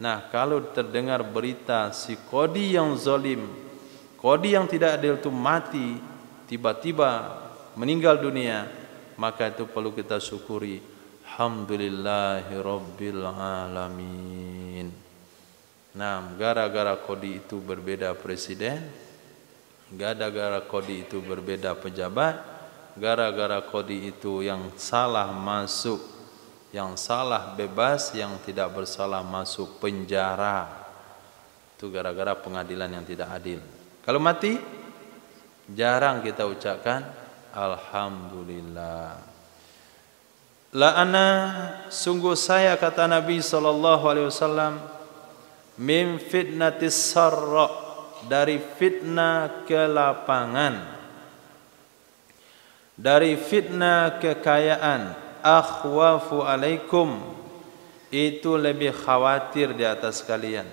Nah, kalau terdengar berita si kodi yang zalim, kodi yang tidak adil itu mati, tiba-tiba meninggal dunia, maka itu perlu kita syukuri. Alhamdulillahirabbil alamin. Nah, gara-gara kodi itu berbeda presiden, gara-gara kodi itu berbeda pejabat, gara-gara kodi itu yang salah masuk, yang salah bebas, yang tidak bersalah masuk penjara. Itu gara-gara pengadilan yang tidak adil. Kalau mati, jarang kita ucapkan alhamdulillah. La'ana, sungguh saya, kata Nabi SAW, min fitnatis sarra, dari fitnah kelapangan, dari fitnah kekayaan, akhwafu alaikum, itu lebih khawatir di atas kalian.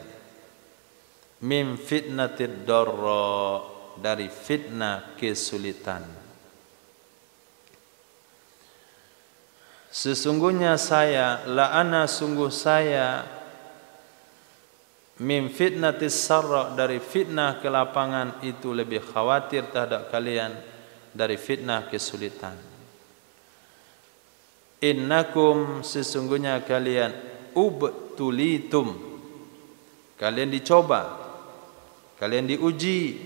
Min fitnatid darra, dari fitnah kesulitan. Sesungguhnya saya, la'ana, sungguh saya, min fitnatis sarra, dari fitnah kelapangan itu lebih khawatir terhadap kalian dari fitnah kesulitan. Innakum, sesungguhnya kalian, ubtulitum, kalian dicoba, kalian diuji,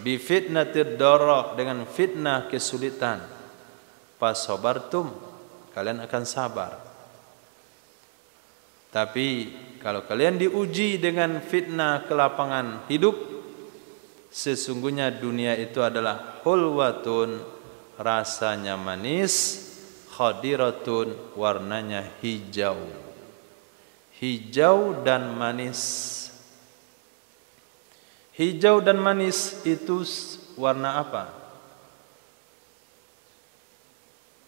bi fitnatid darra, dengan fitnah kesulitan. Fasabartum, kalian akan sabar. Tapi kalau kalian diuji dengan fitnah kelapangan hidup, sesungguhnya dunia itu adalah hulwatun, rasanya manis, khadiratun, warnanya hijau. Hijau dan manis. Hijau dan manis itu warna apa?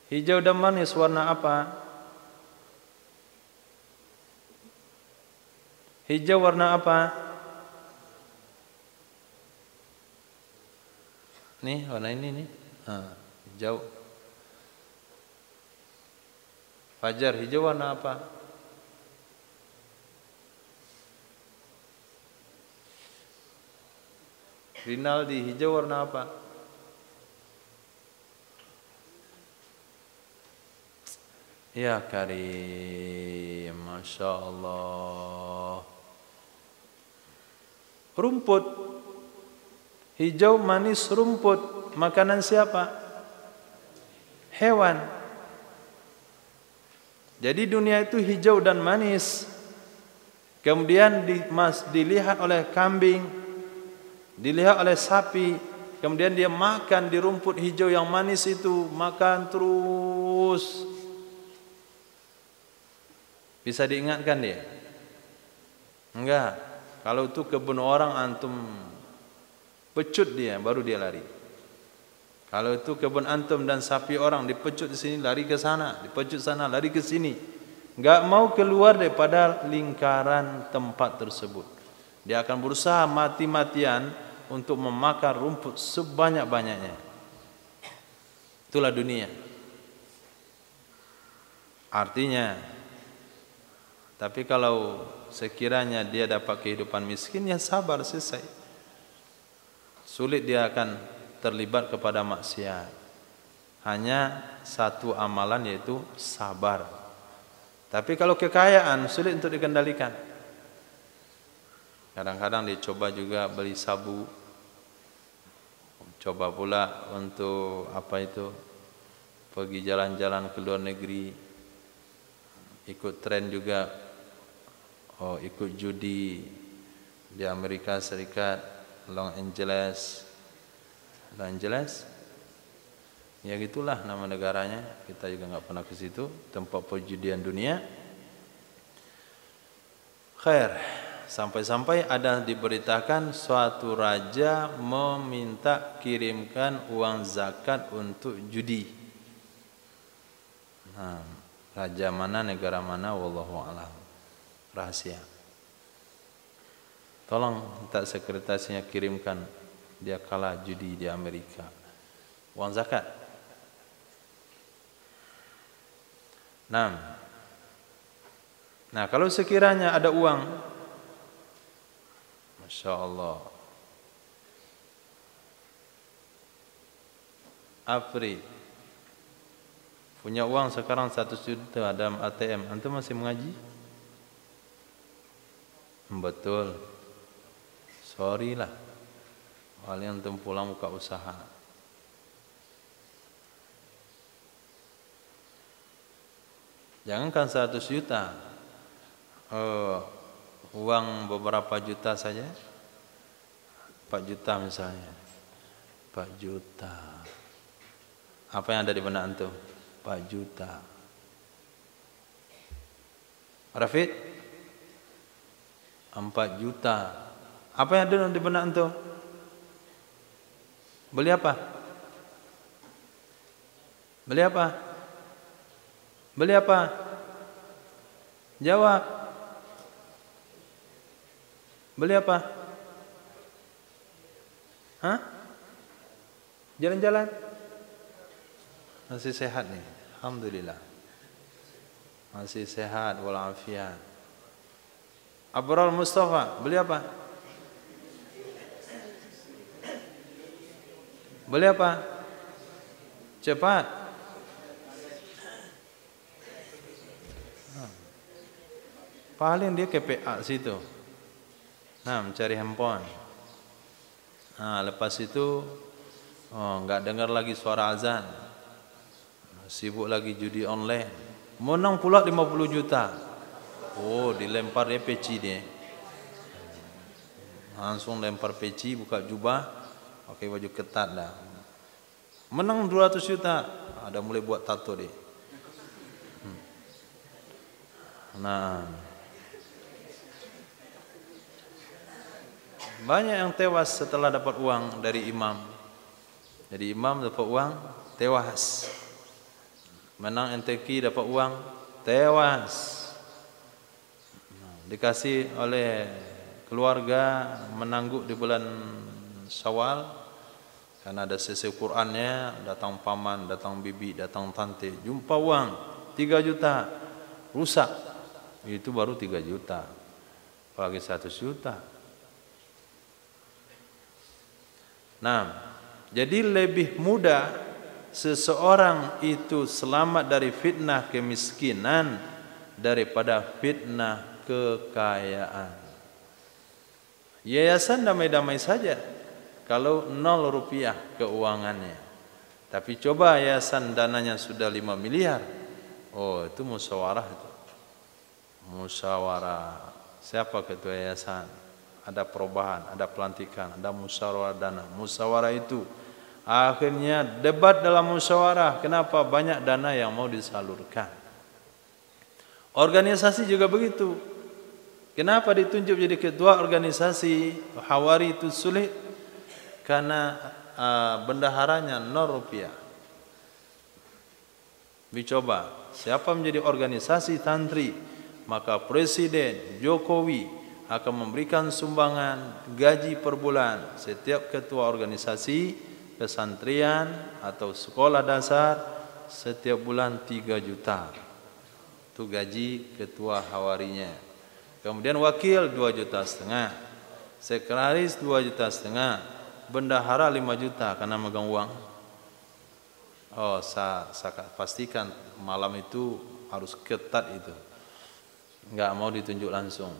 Hijau dan manis warna apa? Hijau warna apa? Nih, warna ini nih. Hijau. Fajar, hijau warna apa? Rinaldi, hijau warna apa? Ya Karim, Masya Allah. Rumput. Hijau manis rumput. Makanan siapa? Hewan. Jadi dunia itu hijau dan manis. Kemudian dilihat oleh kambing, dilihat oleh sapi. Kemudian dia makan di rumput hijau yang manis itu. Makan terus. Bisa diingatkan dia? Enggak. Kalau itu kebun orang, antum pecut dia, baru dia lari. Kalau itu kebun antum dan sapi orang, dipecut di sini, lari ke sana, dipecut sana, lari ke sini. Enggak mau keluar daripada lingkaran tempat tersebut. Dia akan berusaha mati-matian untuk memakan rumput sebanyak-banyaknya. Itulah dunia. Artinya, tapi kalau sekiranya dia dapat kehidupan miskin, ya sabar, selesai. Sulit dia akan terlibat kepada maksiat. Hanya satu amalan, yaitu sabar. Tapi kalau kekayaan sulit untuk dikendalikan. Kadang-kadang dicoba juga beli sabu, coba pula untuk pergi jalan-jalan ke luar negeri, ikut tren juga. Ikut judi di Amerika Serikat, Los Angeles, ya gitulah nama negaranya. Kita juga nggak pernah ke situ, tempat perjudian dunia. Khair, sampai-sampai ada diberitakan suatu raja meminta kirimkan uang zakat untuk judi. Nah, raja mana, negara mana, wallahu a'lam. Rahasia. Tolong minta sekretarisnya kirimkan, dia kalah judi di Amerika. Uang zakat. Nah, kalau sekiranya ada uang, Masya Allah, Afri punya uang sekarang 100 juta dalam ATM, antum masih mengaji? Betul. Sorry lah, kalian antum pulang buka usaha. Jangankan 100 juta, uang beberapa juta saja, 4 juta misalnya, 4 juta. Apa yang ada di benak antum? 4 juta. Rafid, 4 juta. Apa yang ada di benak antum? Beli apa? Beli apa? Beli apa? Jawab. Beli apa? Hah? Jalan-jalan? Masih sehat nih, alhamdulillah. Masih sehat walafiat. Abrol Mustafa, beli apa? Beli apa? Cepat. Paling dia ke PA situ. Nah, mencari handphone. Nah, lepas itu enggak dengar lagi suara azan. Sibuk lagi judi online. Menang pula 50 juta. Oh, dilempar dia peci dia. Langsung lempar peci, buka jubah, pakai baju ketat dah. Menang 200 juta. Ada mulai buat tato dia. Nah, banyak yang tewas setelah dapat uang dari imam. Jadi imam dapat uang, tewas. Menang NTQ dapat uang, tewas. Dikasih oleh keluarga menangguk di bulan Syawal, karena ada sesi Qur'annya, datang paman, datang bibi, datang tante, jumpa uang 3 juta, rusak. Itu baru 3 juta, apalagi 100 juta. Nah, jadi lebih mudah seseorang itu selamat dari fitnah kemiskinan daripada fitnah kekayaan. Yayasan damai-damai saja kalau 0 rupiah keuangannya. Tapi coba yayasan dananya sudah 5 miliar. Oh, itu musyawarah itu. Musyawarah. Siapa ketua yayasan? Ada perubahan, ada pelantikan, ada musyawarah dana. Musyawarah itu akhirnya debat dalam musyawarah. Kenapa? Banyak dana yang mau disalurkan. Organisasi juga begitu. Kenapa ditunjuk jadi ketua organisasi Hawari itu sulit? Karena bendaharanya 0 rupiah. Dicoba, siapa menjadi organisasi tantri, maka Presiden Jokowi akan memberikan sumbangan gaji per bulan setiap ketua organisasi pesantren atau sekolah dasar setiap bulan 3 juta. Itu gaji ketua hawarinya. Kemudian wakil 2,5 juta, sekretaris 2,5 juta, bendahara 5 juta karena megang uang. Oh, saya pastikan malam itu harus ketat itu. Enggak mau ditunjuk langsung.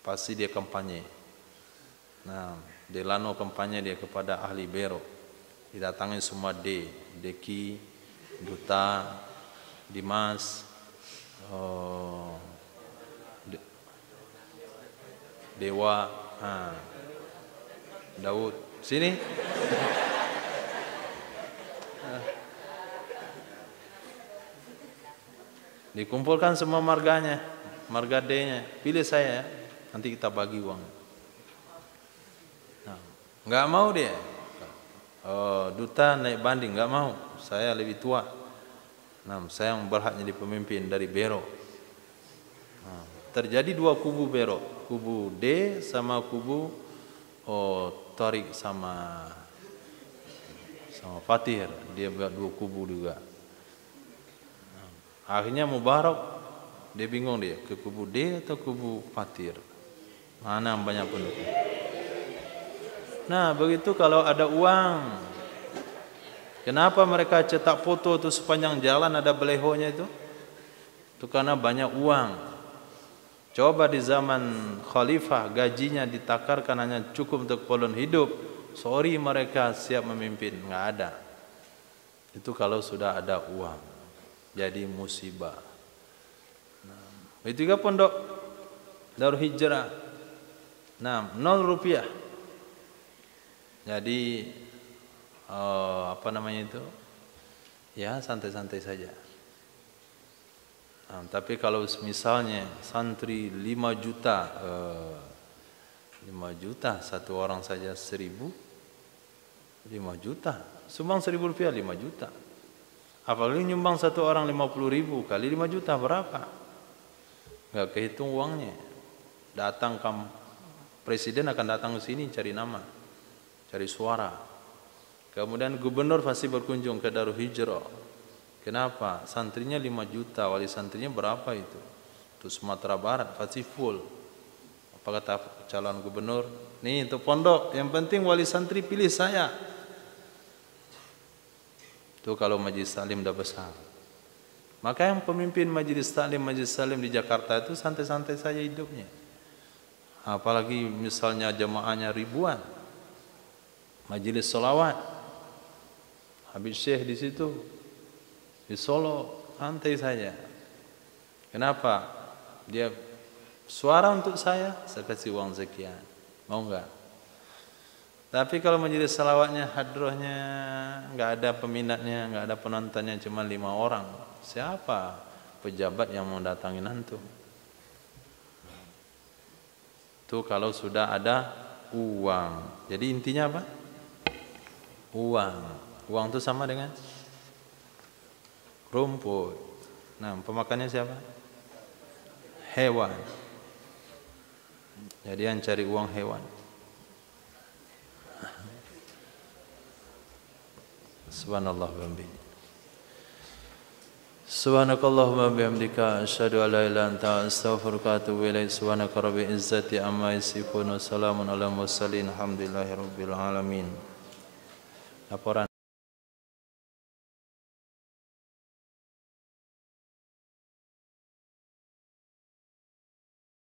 Pasti dia kampanye. Nah, Delano kampanye dia kepada ahli bero. Didatangi semua Deki, Duta, Dimas, Dewa, Daud. Sini. Dikumpulkan semua marganya, marga D-nya. Pilih saya, nanti kita bagi uang. Nah, nggak mau dia. Oh, duta naik banding, nggak mau. Saya lebih tua. Nah, saya yang berhak jadi pemimpin dari Bero. Nah, terjadi dua kubu Bero, kubu D sama kubu Tariq sama Fatir. Dia buat dua kubu juga. Nah, akhirnya Mubarak dia bingung dia ke kubu D atau kubu Fatir. Mana yang banyak pendukung? Nah, begitu kalau ada uang. Kenapa mereka cetak foto itu sepanjang jalan ada balehonya itu? Itu karena banyak uang. Coba di zaman khalifah gajinya ditakarkan hanya cukup untuk keperluan hidup. Sorry mereka siap memimpin, nggak ada. Itu kalau sudah ada uang. Jadi musibah. Nah, itu juga pondok Darul Hijrah. Nah, 0 rupiah. Jadi apa namanya itu? Ya santai-santai saja. Nah, tapi kalau misalnya santri 5 juta, 5 juta satu orang saja 1.000, 5 juta. Sumbang 1.000 rupiah 5 juta. Apalagi nyumbang satu orang 50.000 kali 5 juta berapa? Gak kehitung uangnya. Datang presiden akan datang ke sini cari nama, cari suara. Kemudian gubernur pasti berkunjung ke Darul Hijrah. Kenapa? Santrinya 5 juta, wali santrinya berapa itu? Itu Sumatera Barat pasti full. Apa kata calon gubernur? Nih untuk pondok, yang penting wali santri pilih saya. Itu kalau majelis taklim udah besar. Maka yang pemimpin majelis taklim di Jakarta itu santai-santai saja hidupnya. Apalagi misalnya jamaahnya ribuan. Majelis sholawat. Habib Syekh di situ, di Solo, santai saja. Kenapa? Dia suara untuk saya kasih uang sekian. Mau enggak? Tapi kalau majelis salawatnya, hadrohnya, enggak ada peminatnya, enggak ada penontonnya, cuma 5 orang. Siapa pejabat yang mau datangin antum? Itu kalau sudah ada uang. Jadi intinya apa? Uang. Uang itu sama dengan rumput. Nah, pemakannya siapa? Hewan. Jadi yang cari uang hewan. Subhanallah wa bihamdihi. Subhanakallahumma bihamdika asyhadu an la ilaha illa anta astaghfiruka wa atubu ilaik. Subhanaka rabbil izzati amma yasifun wa salamun alal mursalin. Alhamdulillahirabbil alamin. Laporan